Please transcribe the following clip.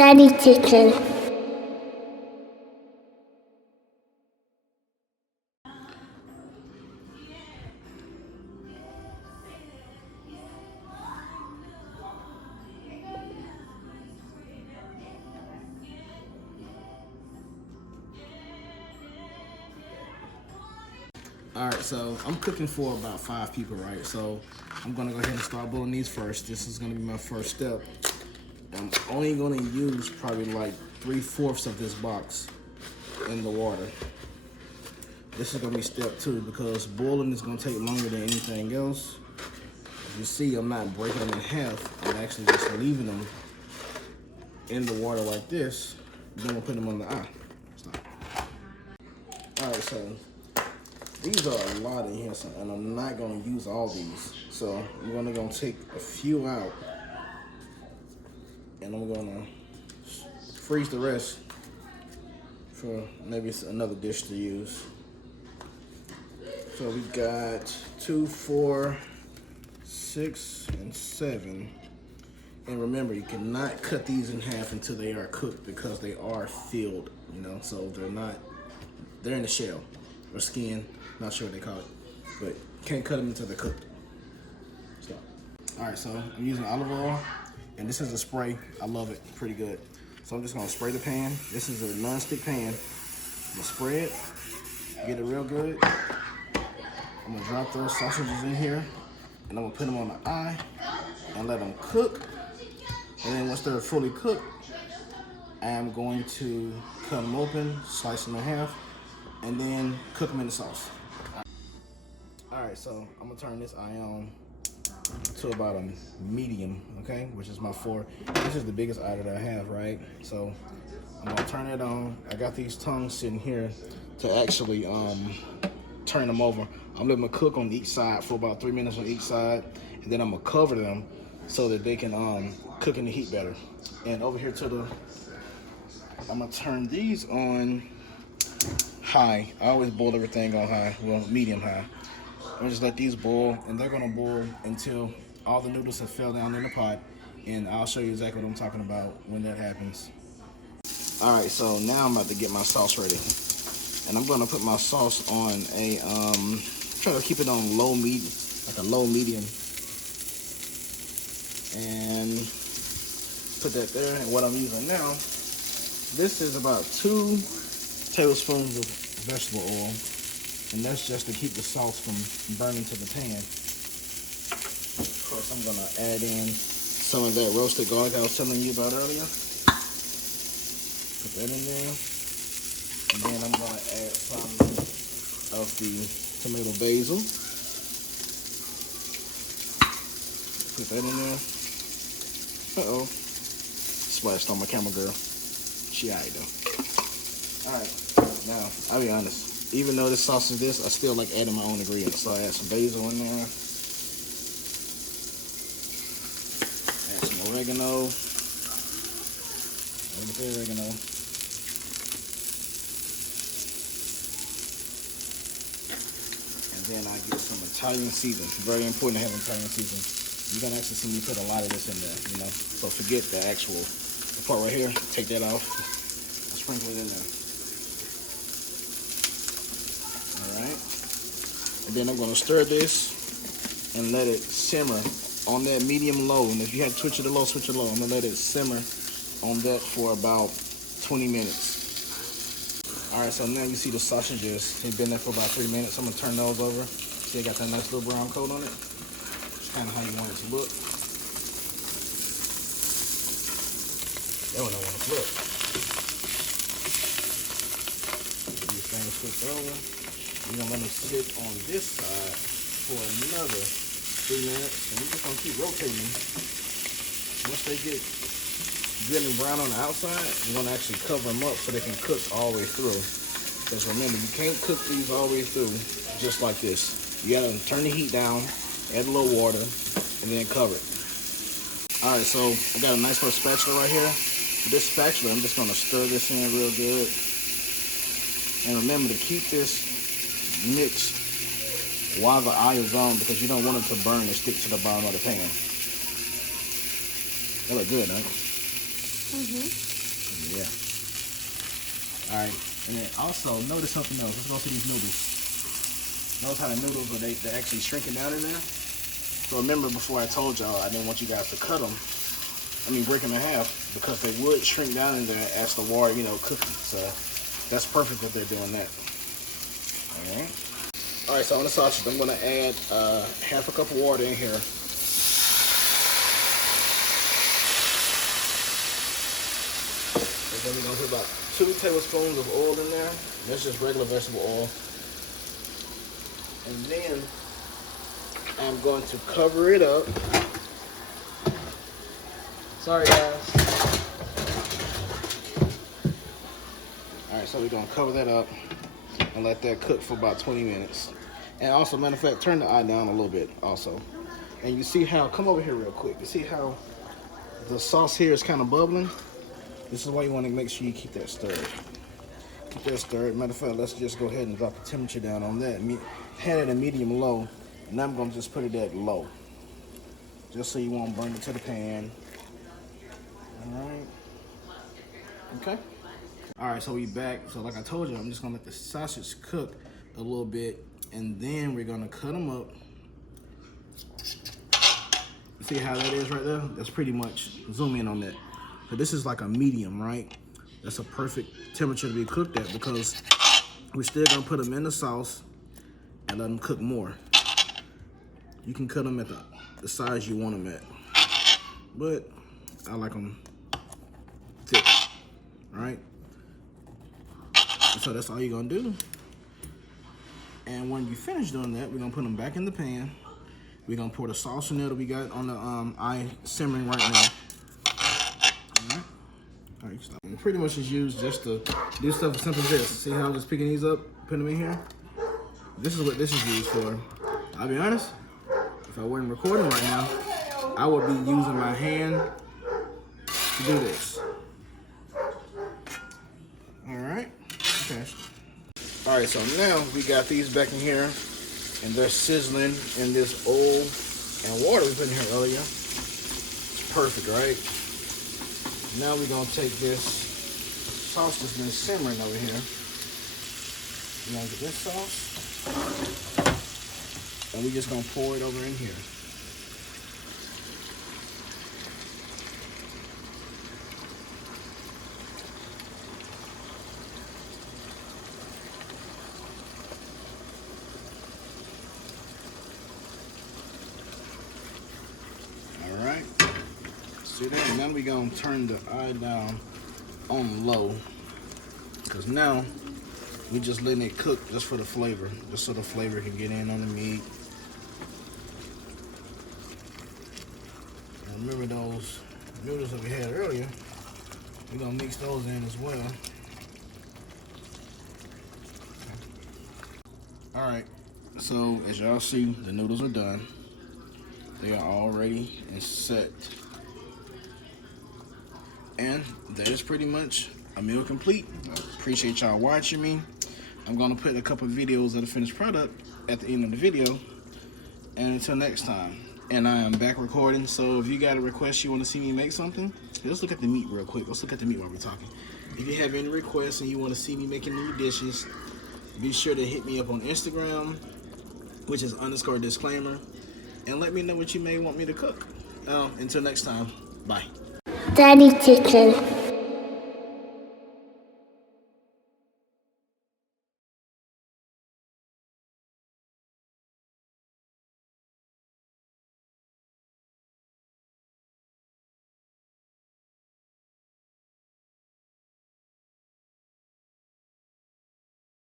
Daddy Chicken. Alright, so I'm cooking for about 5 people, right? So I'm gonna go ahead and start boiling these first. This is gonna be my first step. I'm only gonna use probably like 3/4 of this box in the water. This is gonna be step 2 because boiling is gonna take longer than anything else. As you see, I'm not breaking them in half. I'm actually just leaving them in the water like this. Then we'll put them on the eye. Stop. Alright, so these are a lot in here, and I'm not gonna use all these. So I'm gonna take a few out, and I'm gonna freeze the rest for maybe another dish to use. So we got 2, 4, 6, and 7. And remember, you cannot cut these in half until they are cooked because they are filled, you know, so they're in the shell or skin, not sure what they call it, but can't cut them until they're cooked. Stop. All right, so I'm using olive oil, and this is a spray. I love it, pretty good. So I'm just gonna spray the pan. This is a non-stick pan. I'm gonna spray it, get it real good. I'm gonna drop those sausages in here, and I'm gonna put them on the eye and let them cook. And then once they're fully cooked, I'm going to cut them open, slice them in half, and then cook them in the sauce. All right, so I'm gonna turn this eye on to about a medium, okay, which is my 4. This is the biggest eye that I have, right? So I'm gonna turn it on. I got these tongues sitting here to actually turn them over. I'm letting them cook on each side for about 3 minutes on each side, and then I'm gonna cover them so that they can cook in the heat better. And over here I'm gonna turn these on high. I always boil everything on high, well, medium high. I'm gonna just let these boil, and they're gonna boil until all the noodles have fell down in the pot, and I'll show you exactly what I'm talking about when that happens. All right, so now I'm about to get my sauce ready, and I'm gonna put my sauce on a try to keep it on low medium, and put that there. And what I'm using now, this is about 2 tablespoons of vegetable oil, and that's just to keep the sauce from burning to the pan. Of course, I'm gonna add in some of that roasted garlic I was telling you about earlier. Put that in there, and then I'm gonna add some of the tomato basil. Put that in there. Uh-oh. Splashed on my camera girl. She alright though. Alright, now, I'll be honest. Even though this sauce is this, I still like adding my own ingredients. So I add some basil in there. Add some oregano. Oregano. And then I get some Italian seasoning. Very important to have Italian seasoning. You're gonna actually see me put a lot of this in there, you know. So forget the part right here. Take that off. I'll sprinkle it in there. All right. And then I'm gonna stir this and let it simmer on that medium low. And if you have to switch it to low, switch it low. I'm gonna let it simmer on that for about 20 minutes. All right, so now you see the sausages. They've been there for about 3 minutes. I'm gonna turn those over. See, they got that nice little brown coat on it. Kind of how you want it to look. That one I want to flip. These things flipped over. We're gonna let them sit on this side for another 3 minutes, and we're just gonna keep rotating them. Once they get good and brown on the outside, we're gonna actually cover them up so they can cook all the way through. Because remember, you can't cook these all the way through just like this. You gotta turn the heat down, add a little water, and then cover it. All right, so I got a nice little spatula right here. With this spatula, I'm just gonna stir this in real good. And remember to keep this mixed while the eye is on because you don't want it to burn and stick to the bottom of the pan. That look good, right? Yeah. All right. And then also notice something else. Let's go to these noodles. Notice how the noodles they're actually shrinking down in there. So remember before I told y'all I didn't want you guys to cut them. I mean break them in half because they would shrink down in there as the water, cooking. So that's perfect that they're doing that. All right. All right. So on the sausage, I'm gonna add half a cup of water in here. And then we're gonna put about 2 tablespoons of oil in there. That's just regular vegetable oil. And then I'm going to cover it up. Sorry guys. Alright, so we're gonna cover that up and let that cook for about 20 minutes. And also, matter of fact, turn the eye down a little bit also. And you see how, come over here real quick. You see how the sauce here is kind of bubbling? This is why you want to make sure you keep that stirred. Keep that stirred. Matter of fact, let's just go ahead and drop the temperature down on that. Had it at medium low. Now I'm going to just put it at low. Just so you won't burn it to the pan. Alright. Okay. Alright, so we back. So like I told you, I'm just going to let the sausage cook a little bit. And then we're going to cut them up. See how that is right there? That's pretty much, zoom in on that. So this is like a medium, right? That's a perfect temperature to be cooked at because we're still gonna put them in the sauce and let them cook more. You can cut them at the size you want them at, but I like them thick, right? So that's all you're gonna do. And when you finish doing that, we're gonna put them back in the pan. We're gonna pour the sauce in there that we got on the eye simmering right now. All right, stop. And pretty much is used just to do stuff as simple as this. See how I'm just picking these up, putting them in here? This is what this is used for. I'll be honest, if I weren't recording right now, I would be using my hand to do this. All right, okay. All right, so now we got these back in here and they're sizzling in this oil and water we put in here earlier. It's perfect, right? Now we're gonna take this sauce that's been simmering over here. We're gonna get this sauce, and we're just gonna pour it over in here. All right. See that? And then we're gonna turn the eye down on low, because now we just letting it cook just for the flavor, just so the flavor can get in on the meat. And remember those noodles that we had earlier, we're gonna mix those in as well. All right, so as y'all see, the noodles are done. They are all ready and set. And that is pretty much a meal complete. Appreciate y'all watching me. I'm gonna put a couple of videos of the finished product at the end of the video. And until next time. And I am back recording, so if you got a request you wanna see me make something, let's look at the meat real quick. Let's look at the meat while we're talking. If you have any requests and you wanna see me making new dishes, be sure to hit me up on Instagram, which is _disclaimer, and let me know what you may want me to cook. Until next time, bye. Daddy Chicken.